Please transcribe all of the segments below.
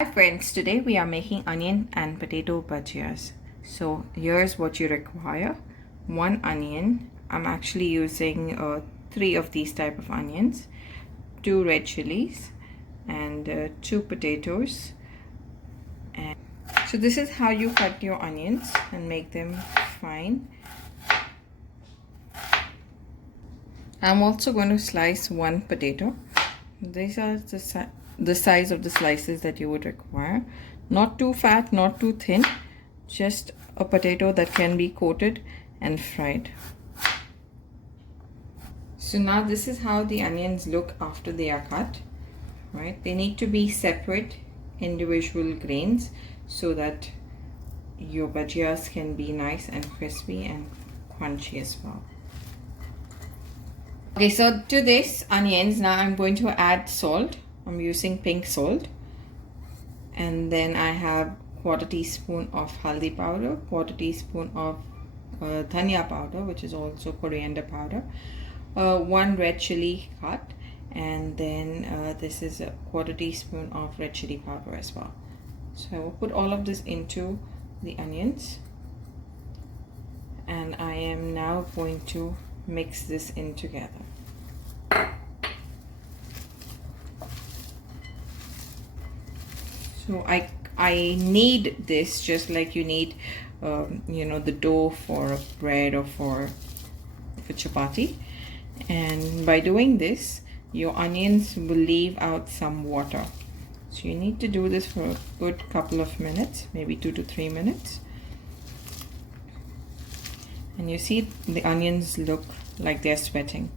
Hi friends, today we are making onion and potato bhajiyas. So here's what you require. One onion. I'm actually using three of these type of onions, two red chilies, and two potatoes. And so this is how you cut your onions and make them fine. I'm also going to slice one potato. These are the size of the slices that you would require. Not too fat, not too thin. Just a potato that can be coated and fried. So now this is how the onions look after they are cut. Right? They need to be separate individual grains so that your bhajiyas can be nice and crispy and crunchy as well. Okay, so to this onions, now I'm going to add salt. I'm using pink salt. And then I have quarter teaspoon of haldi powder, quarter teaspoon of dhania powder, which is also coriander powder, one red chili cut, and then this is a quarter teaspoon of red chili powder as well. So I will put all of this into the onions, and I am now going to mix this in together. So I knead this just like you need the dough for bread or for chapati, and by doing this your onions will leave out some water. So you need to do this for a good couple of minutes, maybe 2 to 3 minutes. And you see the onions look like they're sweating.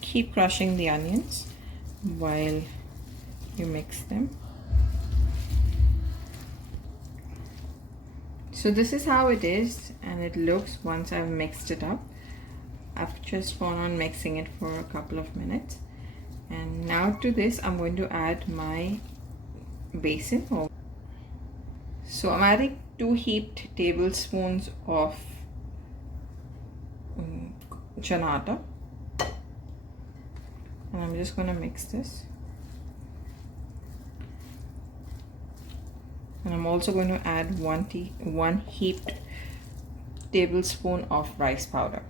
Keep crushing the onions while you mix them. So this is how it is, and it looks once I've mixed it up. I've just gone on mixing it for a couple of minutes, and now to this I'm going to add my basin. So I'm adding 2 heaped tablespoons of chana atta, and I'm just going to mix this. And I'm also going to add one heaped tablespoon of rice powder.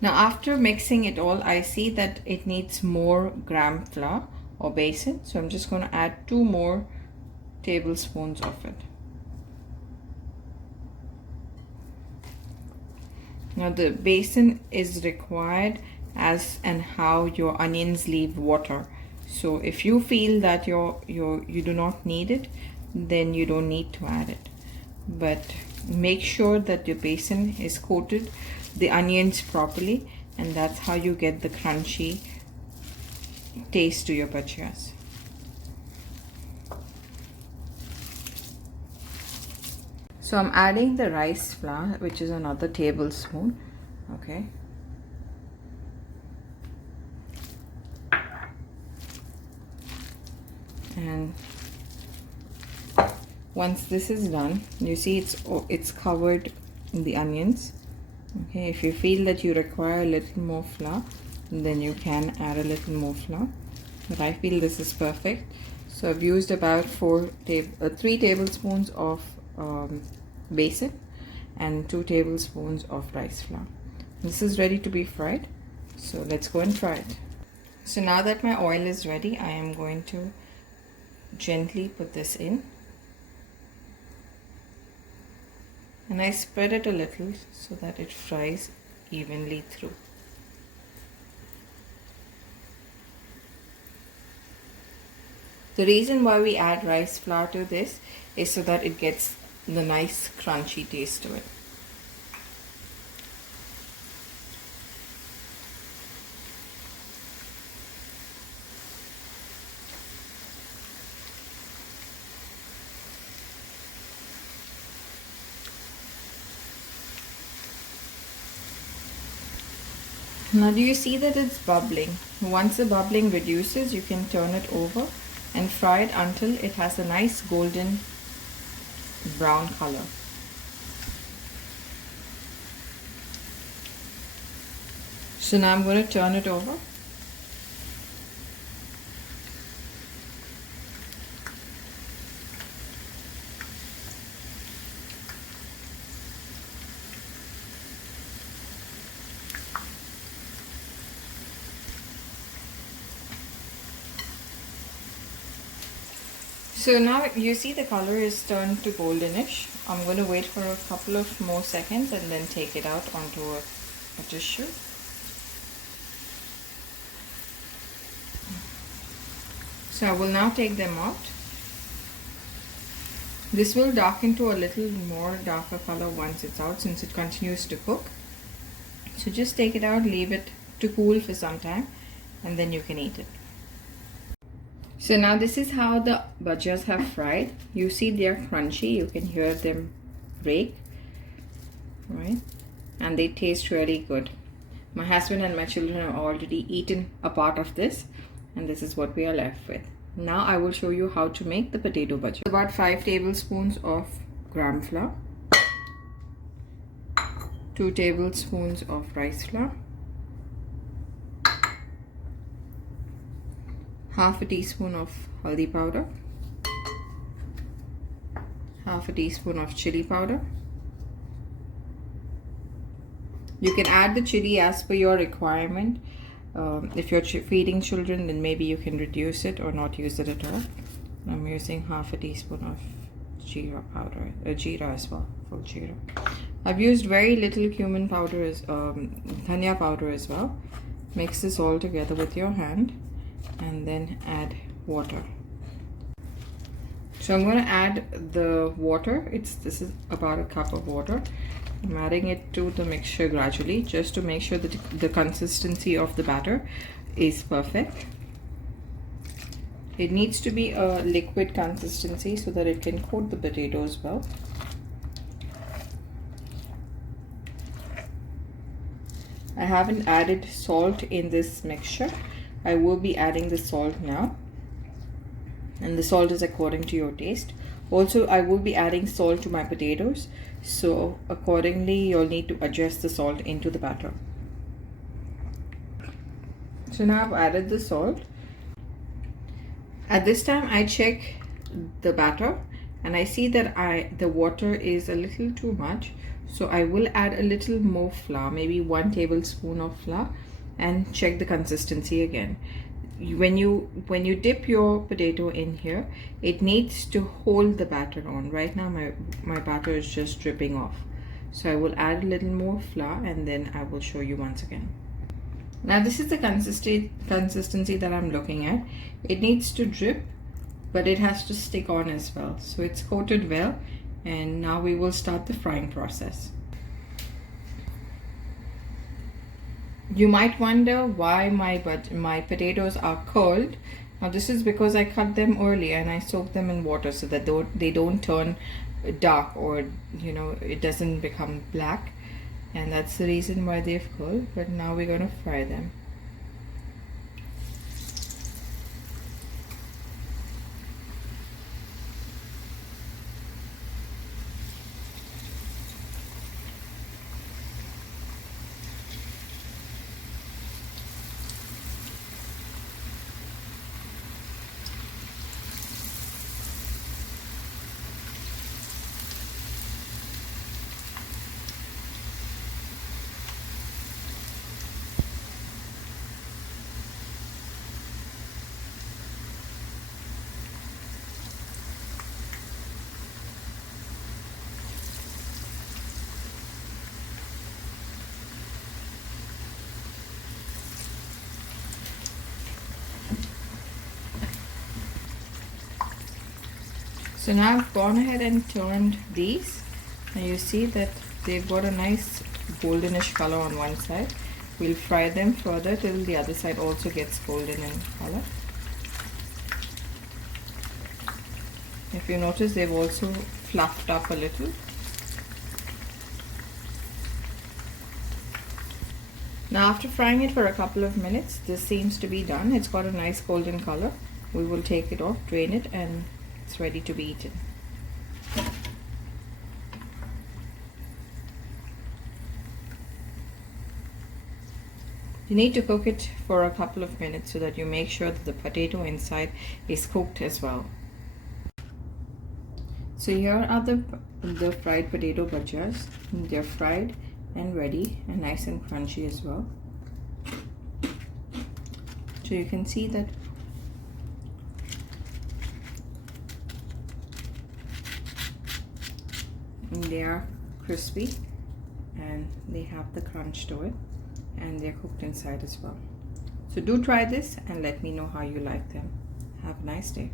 Now after mixing it all, I see that it needs more gram flour or basin. So I'm just going to add 2 more tablespoons of it. Now the basin is required as and how your onions leave water. So if you feel that you do not need it, then you don't need to add it. But make sure that your basin is coated the onions properly, and that's how you get the crunchy taste to your bhajiyas. So I'm adding the rice flour, which is another tablespoon. Okay. And once this is done, you see it's covered in the onions. Okay, if you feel that you require a little more flour, then you can add a little more flour, but I feel this is perfect. So I've used about 3 tablespoons of basin and 2 tablespoons of rice flour. This is ready to be fried, so let's go and try it. So now that my oil is ready, I am going to gently put this in, and I spread it a little so that it fries evenly through. The reason why we add rice flour to this is so that it gets the nice crunchy taste to it. Now do you see that it's bubbling? Once the bubbling reduces, you can turn it over and fry it until it has a nice golden brown color. So now I'm going to turn it over. So now you see the color is turned to goldenish. I'm going to wait for a couple of more seconds and then take it out onto a tissue. So I will now take them out. This will darken to a little more darker color once it's out, since it continues to cook. So just take it out, leave it to cool for some time, and then you can eat it. So now this is how the bhajiyas have fried. You see they are crunchy, you can hear them break, right? And they taste really good. My husband and my children have already eaten a part of this, and this is what we are left with. Now I will show you how to make the potato bhajiya. About 5 tablespoons of gram flour, 2 tablespoons of rice flour, half a teaspoon of haldi powder, half a teaspoon of chili powder. You can add the chili as per your requirement. If you're feeding children, then maybe you can reduce it or not use it at all. I'm using half a teaspoon of jeera powder, jeera as well, full jeera. I've used very little cumin powder, dhania powder as well. Mix this all together with your hand and then add water. So I'm going to add the water. This is about a cup of water. I'm adding it to the mixture gradually, just to make sure that the consistency of the batter is perfect. It needs to be a liquid consistency so that it can coat the potatoes well. I haven't added salt in this mixture. I will be adding the salt now, and the salt is according to your taste. Also, I will be adding salt to my potatoes, so accordingly you'll need to adjust the salt into the batter. So now I've added the salt. At this time I check the batter and I see that the water is a little too much, so I will add a little more flour, maybe 1 tablespoon of flour, and check the consistency again. When you dip your potato in here, it needs to hold the batter on. Right now my batter is just dripping off, so I will add a little more flour and then I will show you once again. Now this is the consistency that I'm looking at. It needs to drip, but it has to stick on as well, so it's coated well. And now we will start the frying process. You might wonder why my potatoes are curled. Now this is because I cut them early and I soak them in water so that they don't turn dark, or it doesn't become black, and that's the reason why they've curled. But now we're going to fry them. So now I've gone ahead and turned these, and you see that they've got a nice goldenish color on one side. We'll fry them further till the other side also gets golden in color. If you notice, they've also fluffed up a little. Now after frying it for a couple of minutes, this seems to be done. It's got a nice golden color. We will take it off, drain it, and it's ready to be eaten. You need to cook it for a couple of minutes so that you make sure that the potato inside is cooked as well. So here are the fried potato bhajiyas. They're fried and ready and nice and crunchy as well. So you can see that they are crispy and they have the crunch to it, and they're cooked inside as well. So do try this and let me know how you like them. Have a nice day.